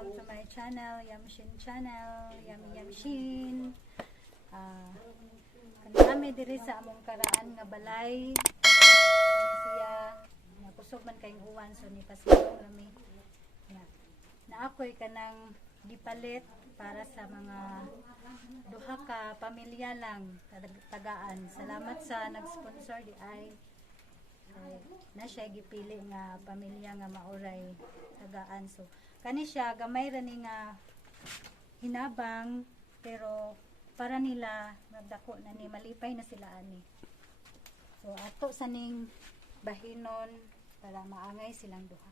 welcome to my channel, Yamshin channel, Yamshin. Kami diri sa among karaan nga balay. Siya nakusog man kayong uwan so ni pasilong kami. Na ako'y kanang gipalit para sa mga duha ka pamilya lang tagaan. Salamat sa nag-sponsor di ay na siya gipili nga pamilya nga mauray tagaan. So kani siya gamay ra ni nga hinabang pero para nila nagdako na ni malipay na sila ani. So ato sa ning bahinon para maangay silang duha.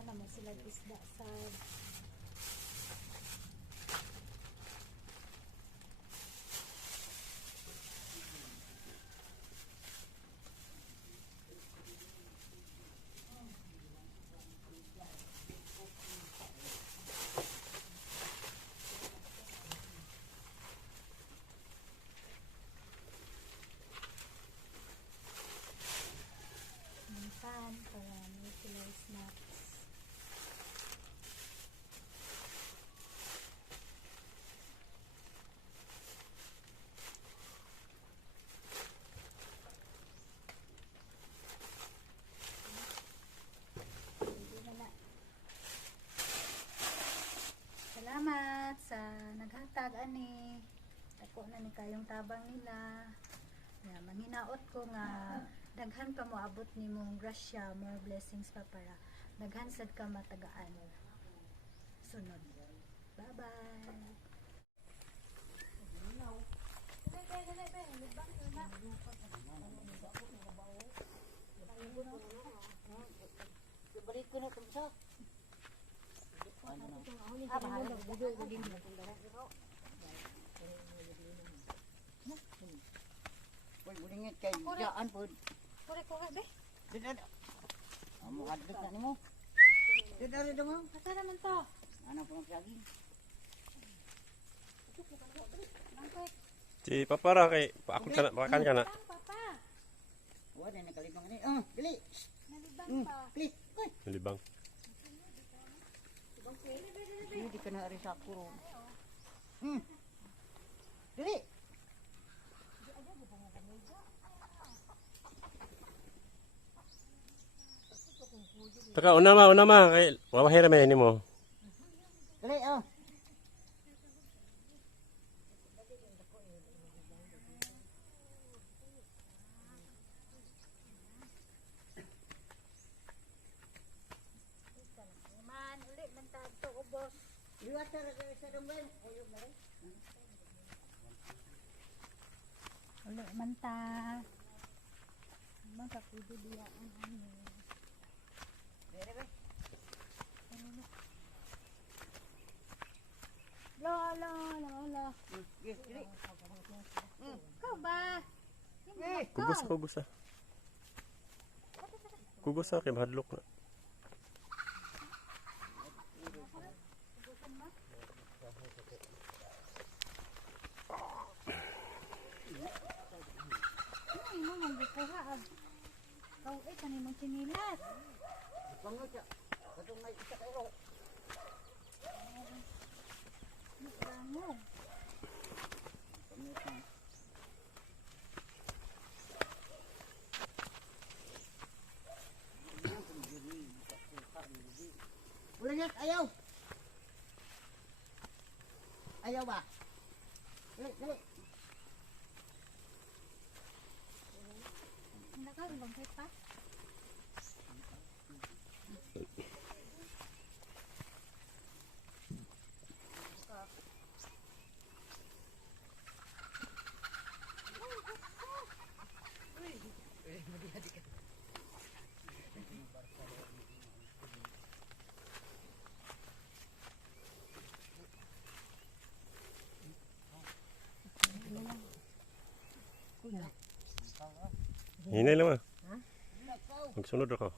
Naman sila isda sa minsan para may sila snacks. Salamat sa naghatag ani. Ako na ni kayong tabang nila. Manghinaot ko nga daghan pa mo abot nimong grasya, more blessings pa para daghan sad ka matagaan. Sunod. Bye-bye. Balik ko na ito sa. Bulingit kay jaan po. Kore ko be. Dada. Amo adlok na nimo. Dada mo. Asa naman to? Ano po saging? Si Papa ra kay ako kana makan kana. Papa. Wa na nakalibang ni. Dili. Nalibang pa. Please. Libang. Hindi ka na ari sa kuro. Dili. Taka una ma kay wawahira man nimo. Dili Man, uli man tag to ubos. Liwat sa dumben. Uli man ta. Magkapido diya ang ano. Dere be. Lola. Dili. Ikaw ba? Kubus ah. Kugos sa kay mahadlok na. Ay, mo mong bukuha. Kau kanin mong sinilas. Pangutya. Katong may isa kayo. Bango. Ulit, ayaw. Ayaw ba? Ulit, ulit. Hindi ka, ibang pa. Hinay lang ah. Magsunod ako.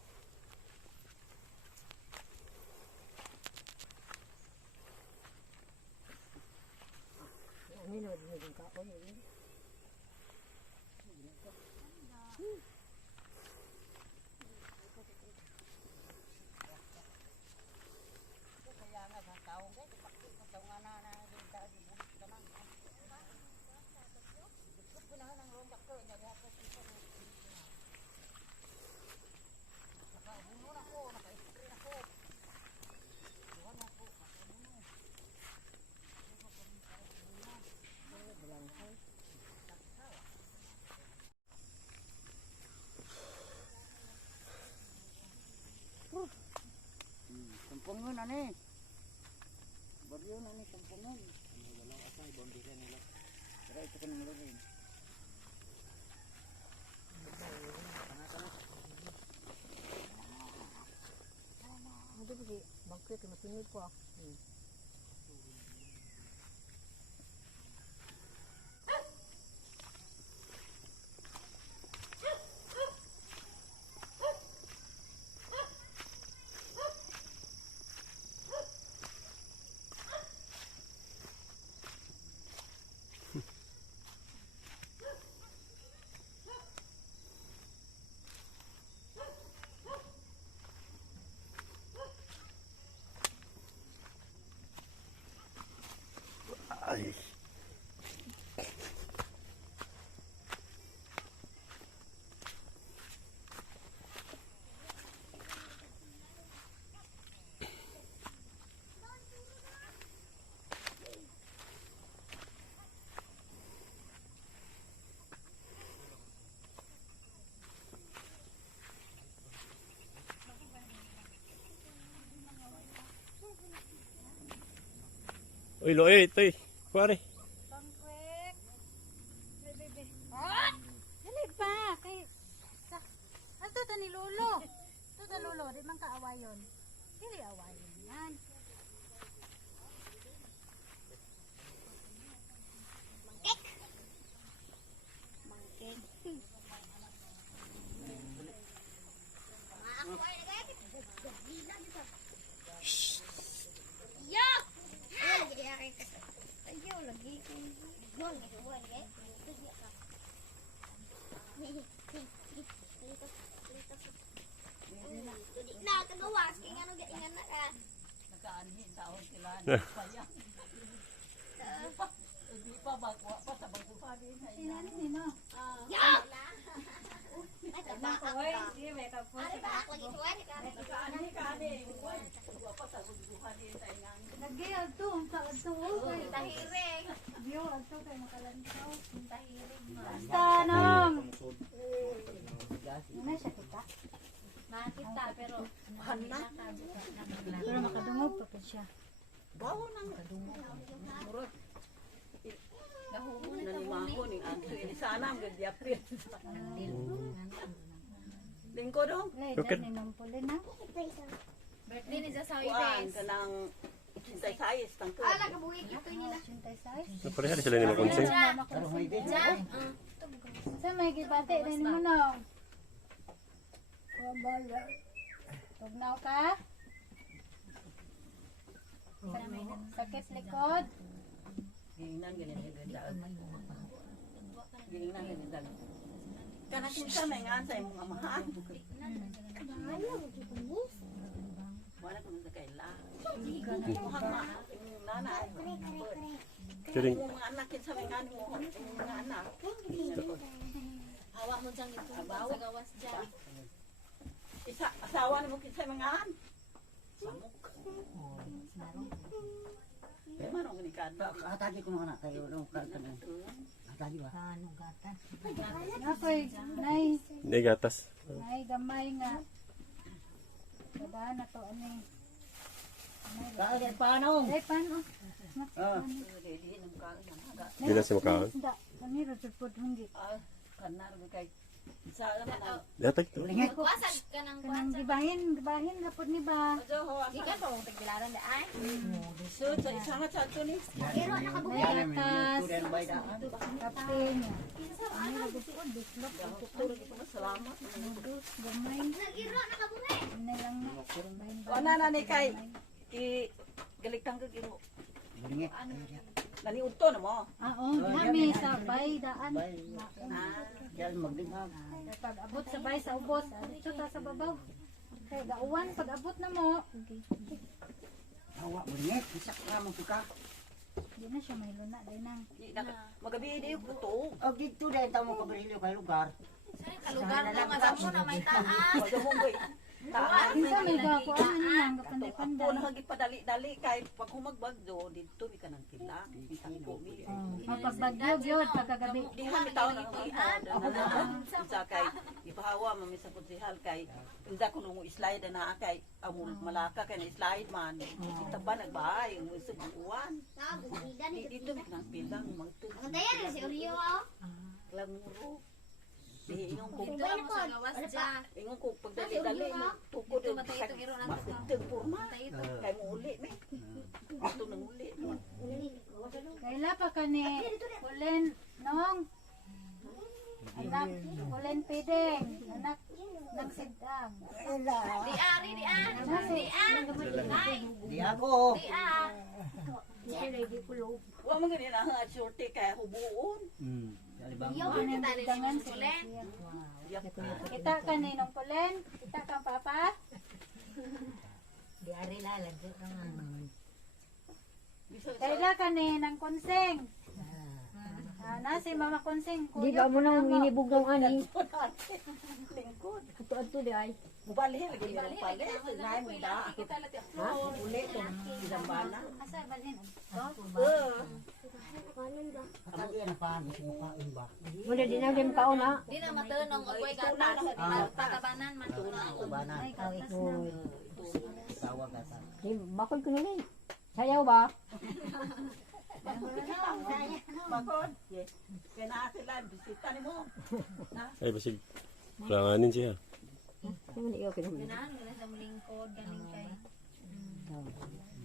Sampungan na ni. Baryo na ni sampungan. Tara ito ka nang lulin. Hindi ba bangkit masinod ko. Ay. Uy, loe, itoy. Pare. Bangkwek. Bebe. Dali pa. Kay, sa, ato ta ni Lolo. Ito ta Lolo. Di man kaawayon. Dili awayon yan. Bangkek. Ayaw lagi ko. Mon, buwan eh. Na kagawas kay ngano gaingan na ka. Nakaanhin taon sila. Sayang. Hindi pa bagwa pa sa bagwa din. Sinani nino. Ya. Ay tama. Oy, di may kapos. Ari ba ako dito ani ka. Nakaanhin ka din. Bagwa pa sa bagwa din tayo. Lagi ato, sa ato. Tahiring. Diyo ato kay makalantaw. Tahiring. Basta nang. Ano siya kita? Makita pero Pero makadungog pa siya. Bawo nang murag. Nahumon na ni Maho ning anto ini sana ang gyapit. Lingko dong. Okay. Ni nampulin na. birthday ni sa Kuan Sawides. kanang sintay sayes tangko. Ala kabuhi ito nila. Sintay size. Napareha sila ni makonsing. Ja. Sa may gibate na ni mo na. Tugnaw ka? Sakit likod? Giingnan ganyan ganda. Giingnan ganyan ganda. Kana kinsa may ngan sa imong amahan. Wala ko sa kaila. Imong nanay. Kiring. Mga anak kinsa may ngan mo mga anak. Hawa mo dyan ito. Sa gawas dyan. Isa asawa nimo kinsa may ngan. Samok. Kaya man ang ginikad. Hatagi ko na kayo nung karton. Hatagi ba? Ako'y, nay, Hindi gatas. gamay nga. Kadaan na to, ani. Kaya paano? Ay, paano? Hindi na siya makaon. Hindi, ani, rutupod, hindi. Kanar kay sa ano. Yatag to. Wasag ka ng Kanang gibahin hapon ni ba? Ikan pa mong tagbilaran na ay. So sa isa nga sa ni. Pero nakabuhi. May gatas, Tudan bay daan. kape niya. Ani, rutupod, bislop, Tuturo ko na salamat. noodles, gamay. Nagiro nakabuhi. Ano lang na. Bahin-bahin. Wala na ni kay galigtang ka giro. Buringit. Naniudto na mo. Oo, dami sa bay, daan. Diyan magdingag. Pag abot sa bay sa ubos, dito ta sa babaw. Kaya gauwan, pag abot na mo, Awa buringit. Isak na mo suka. di na siya may luna, dahil nang. Magabi di ko to. Og dito din tamo ka berilyo kay lugar. Kalugar mo nga mo na may taas. Wala mo boy. Kinsa may gako, ano niyang Ako kapanday-panday. na gipadali-dali kay pag humagbagdo dito mi kanang kila. Kitang bumi. Mapagbagyo, gyud pagkagabi. Diha mi taon ang ihan. Sa kay ipahawa mamisapod si Hal kay inda ko nung slide na kay amo malaka kay na slide man. Kita ba nagbahay ang usog ang uwan. Dito mi kanang pilang magtug. Ang daya si Oreo. Languro. Ingong ko Ito mo sa gawas dyan. ingong ko pagdali-dali tukod Ito matay itong iro natin ko. matay porma. Matay ito. Kay mo uli mi. Ito nang uli. Kaila pa ka ni Kulen, nong. Anak, Kulen Pideng, anak, nagsidang. Di ari, di a. Di a. Ay, Di ako. di a. Wa man gani na nga shorty kay hubuon. Yo, kita tali Dangan ni sila Kulen. siya. Kita ka ni nong Kulen, kita kang papa. Kaila ka ni ng konseng. Na si Mama Konseng. Di ba mo nang minibog ng ani? Lingkod. Ato di ay. Mubali lagi ng pali. Sinay mo da. Kita lati. Uli tong silambana. Asa balhin? Hatagi na pa mo mukain ba. Muna din ang dim kaon ha. Di na matunong agoy gatas. Pagkabanan man. Bana. Ay, katas na. Oy. Tawa kata. Di bakol ko nila. Sayaw ba? Magod. Kaya na sila bisita ni mo. Ay, basig. Langanin siya. Yung iyo kinum. Ganahan, ganahan sa lingkod. Galing kay.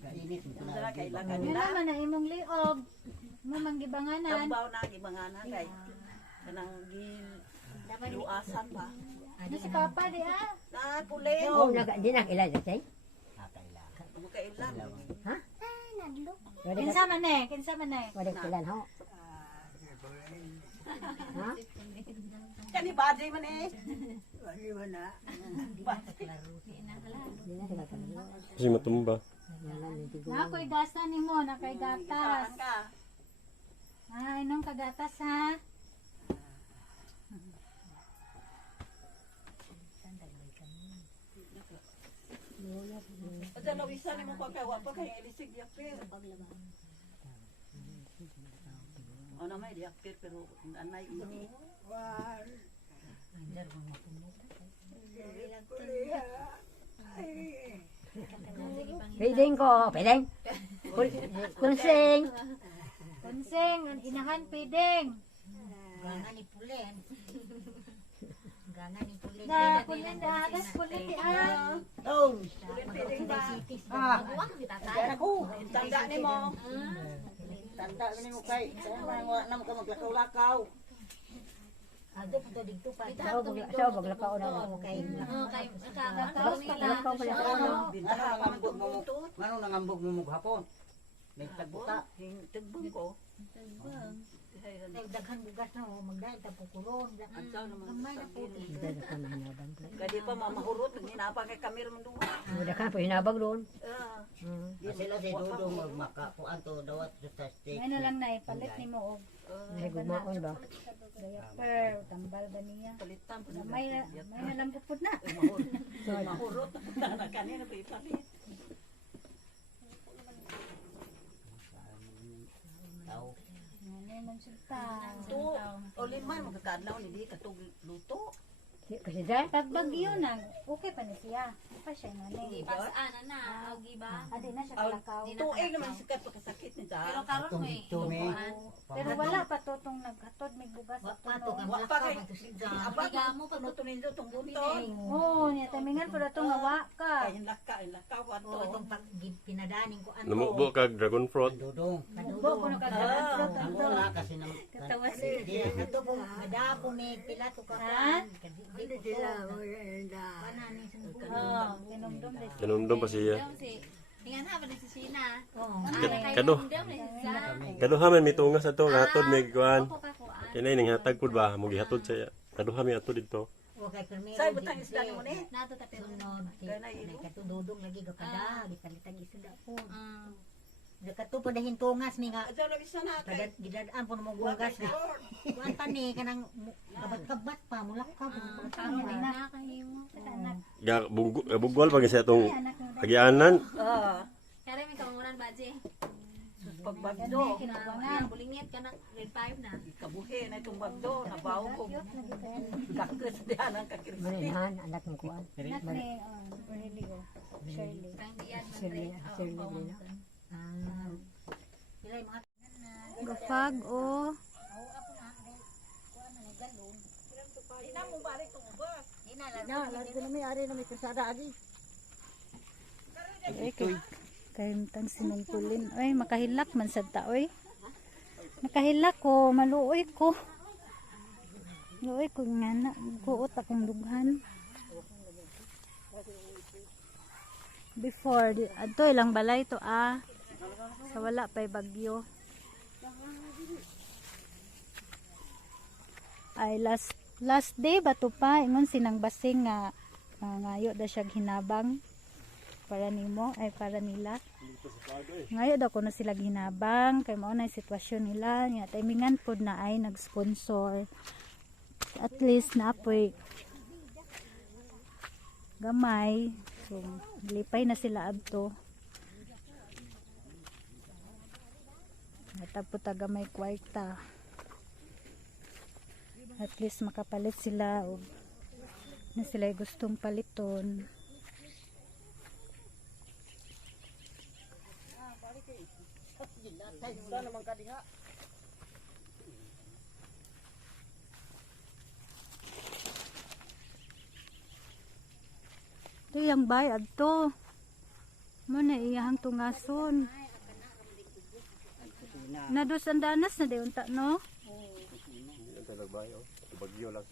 Kainit mo na. Sila kay laga Yun nila. naman na imong liog. Mamanggibanganan. Tambaw na gibanganan kay kanang luasan ba. Ano si Papa di ah? Na kulay. Oh, di na ilay say. Kakaila. Mo kay ilan. Wala Kinsa man eh, kinsa man eh. wala kilan ho. Ha? Kani badri man eh. Di na sila kanila. Kasi matumba. Wala ni tigo. Na ako'y gasa ni mo, na kay gatas. Saan ka? Ay, nung kagatas ha. At ano isa ni mo pagkawa pa kay elisig yapir. Ano may yapir pero anay ini. Pideng ko, pideng. Kunsing. Konseng, ang inahan pideng. Na kulen da, alas kulen di ah. Oh. Piling ba? Buwang kita tayo. Diyan ako. Tanda ni mo. Tanda ni mo kay. Kaya wala na mo ka maglakaw-lakaw. Ado pa dito pa. Itaw to Sa maglakaw na ako kay. kay kakakaon nila. Bintaha ka man mo. Ngano nangambog mo maghapon? Nagtagbuta. Tagbong ko. Daghan bugas na magdahil ta pukulon. Adto naman. Gamay na puti. Kadi pa mamahurot ginapang kay kamera mo duha. Daghan pa hinabag doon. Di sila si Dudong magmakakuan to dawat sa state. Ngayon na lang na ipalit ni mo og Ay gumaon ba? diaper, tambal ba niya? Palitan po May na lang pupud na. mahurot na kanina pa ipalit. Tao. Ano man sulta. To, o liman magkakadlaw ni di katug luto. Kasi dahil Pag bagyo na, okay pa ni siya. Pa siya nga ni. Pasaan na, agi ba? Adi na siya Aw, kalakaw. tuig naman sikat pagkasakit ni Pero da. karon may Tumi. Pero wala pa to tong naghatod may bugas at pato ka tuno. Wa pa kay sida. abag Higa mo pag pag luto ninyo tong bunto. Oo, niya tamingan pala to nga wa ka. Kay laka wato. Itong pag pinadaning ko ano. Namubo kag dragon fruit. Dudong. Bo ko na kagalat Ang una kasi nang Katawa di na Ito po, madapo may pila to ka. Hindi sila banani sa Oh, kinumdum din. Kanundom pa siya. si Ingan ha ba si Sina? Oo. Kado. Kaduha man mitungas ato hatod may kuan. Ako ka kuan. Kini ning hatag pud ba mo gihatod sa kaduha mi ato dito. Okay, permiro. Say butang isda mo ni. Nato ta pero Sunod. Katududong lagi ka kada. Di palitan isda po. Dakato po dahin tungas mi nga. Adto lang isa na kay. Gidadaan po mo bugas nga. Kuan pa ni kanang kabat-kabat pa mulak ka. karon na kahimo. Ga bugwal pa sa atong agianan. Kare mi kamuran baje. Pagbagdo. Kinabangan bulingit kana grade 5 na. Kabuhi na itong bagdo. Nabaw ko. Gakas diyan ang kakirisi. Maninhan anak ng kuan. Anak ni Shirley. Shirley. Kang diyan Shirley na. Ah. Ilay mga Gafag o. na lagi ko na may ari na may kasada agi. Kay tang sinungkulin. Oy, makahilak man sad ta oy. Makahilak ko, maluoy ko. Luoy ko nga na, guot akong dughan. Before, adto ilang balay to sa wala pa'y bagyo. Ay last day ba to pa ingon sinang basing nga ngayo da siya hinabang para nimo ay para nila. Ngayo daw kuno sila ginabang kay mao na sitwasyon nila nya timingan pod na ay nag-sponsor. At least naapoy gamay. So lipay na sila adto. Natapos taga may kwarta. At least makapalit sila o na sila gustong paliton. Ito yung bayad to. Muna iyahang tungason. Nados ang danas na di unta no? Bagyo lang.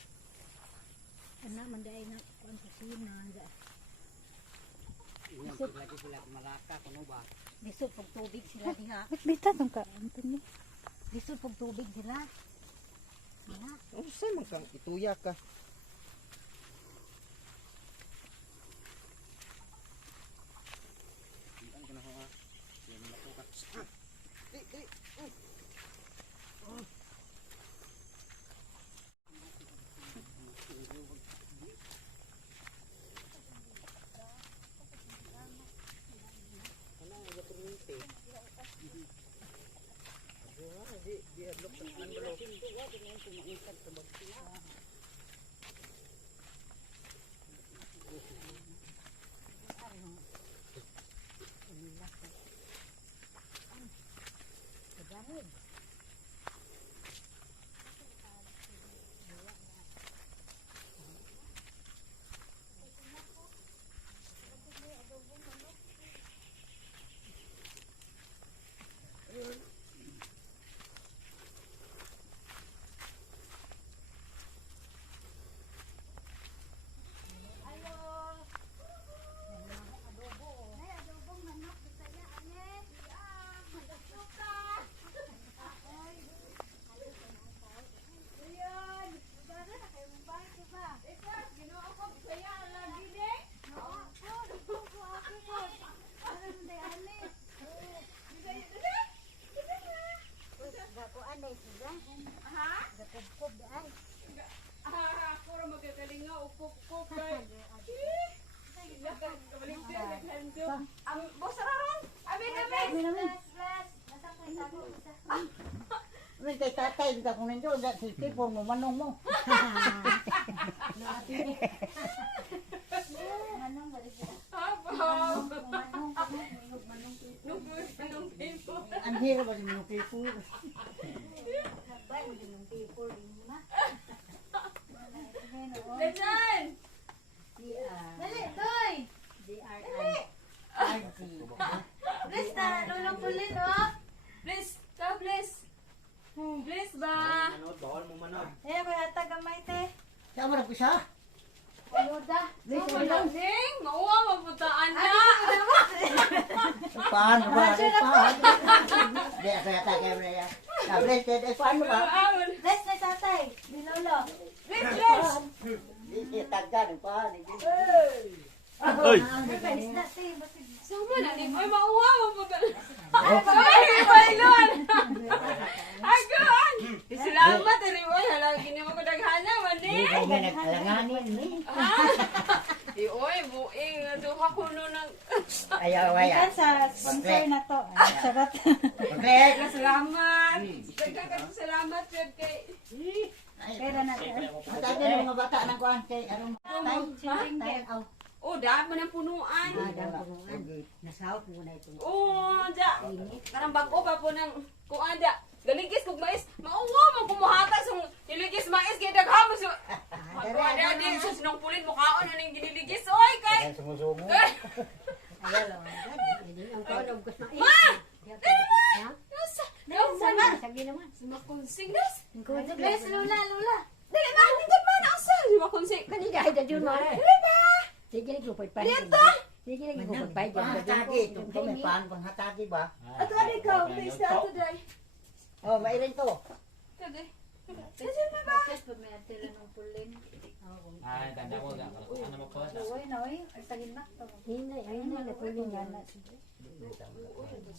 Anak manday na kuan kusina. lagi sila malaka kuno ba? Lisod pag tubig sila diha. Bita tong ka. Anthony. Lisod pag tubig sila. Unsa man kang ituya ka? kay tatay, hindi ka kung nandiyo, si tipo mo, manong mo. Manong ba rin sila? Ang hirap ba yung tipo? Sabay, hindi yung people rin mo na. Lejan! Dali, Toy! Please na, lulong pulin, oh! Please, ka please. Please ba? Eh, may hatag gamay, te. Siya mo na po siya? Ayuda. Ning, mauwa mapuntaan na. Paano ba? Paano? Hindi, ako yata kayo na yan. Bracelet, paano ba? Bless na tatay. Bilolo. Please, please. Hindi, taggan, paano? Oy! Bless na, te. Basig. Sama na ni ay mauwa mapuntaan. Ay, bailon. Agon. Salamat rin mo halagi ni mo daghana man Hindi, ni. kaya nagkalanganin. Oy, buing duha kuno ng Ayaw, Ikan sa sponsor na to. Ay, sarap. Bakit? salamat. Dagdagan salamat jud kay Pera na, te. Matanda ng mga bata ng kuhan kay anong tay? Chiling, te. oh, daan man ang punuan. Nasahot mo na ito. Oh, da. Karang bag-o pa po ng kuanda. Galigis kog mais. Mauwa man kumuhatag sa niligis mais kay daghan mo. Kuanda din sus nung pulin mo kaon ning giniligis. Oy kay. Kaya sumusumo. Ayaw lang. Ang kaulog ko na Ma! Ha? Nasa? Sama. Sabi naman. Sumakonsing das. Bless, lula, lula. Dali ba? Tingkad ba na asa? Sumakonsing. Kanina ay dadyon mo. Dali ba? Sige lagi ko pagpay. Sige lagi ko pagpay. Panghatagi. Ito may paano panghatagi ba? Ato ani ka, please na ato day. Oh, mairin to. Tagay. Kasi pag may atila ng pulin. Uy, na, uy. Tagin na. Hindi, ayun na natuloy yan.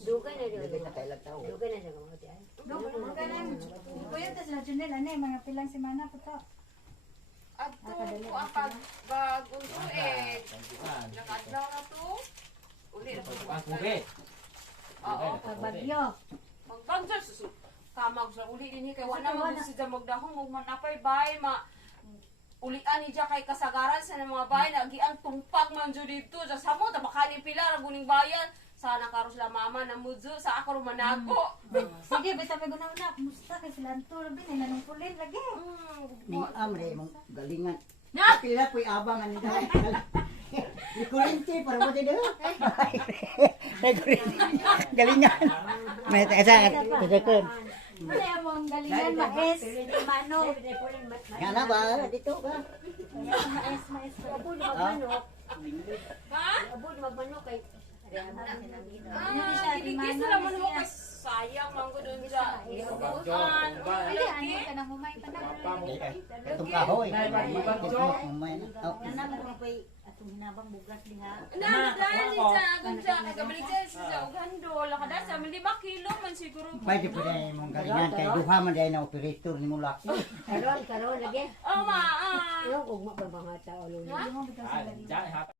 Dugan na doon. Lagay na kailag tao. Dugan na doon. Kuya, tas na Junel, ano eh, mga pilang semana po to. Ato ko ang pagbagong to eh. Nakadlaw na to. Uli na to. Oo. Pagbagyo. Magbagyo susu. Kamag sa uli din kay wala man si magdahong ug manapay bay ma ulian ni kay kasagaran sa mga bay na giang tumpak man jud dito sa samo ta bakani pila ra guning bayan sana karos la mama na mudyo sa ako manago. Sige, basta may guna-una. Kumusta kay sila ang tulog din, nanong pulin lagi. Ning amre mong galingan. Na! Pila po'y abangan ni dahil. Di kurinti, para mo din. Ay, kurinti. Galingan. May taga sa Ano yung mong galingan, mais, mano. Nga na ba? Dito ka. Mais. Abod magmanok. Ha? Abod magmanok kay Giligis na man mo kay sayang man ko dun sa ubusan. Hindi, ano ka nang humay pa na. Itong kahoy. Umay na. Yan na mo pa'y atong hinabang bugas diha. Na dahil ni sa agon sa kagabalik sa ugando lakada sa man 5 kilo man siguro. Pwede po dahil mong galingan. Kaya duha man dahil na operator ni mo laki. karon lagi. Oh ma. Yung ugma pa mga tao. Hindi mo bitaw sa galingan.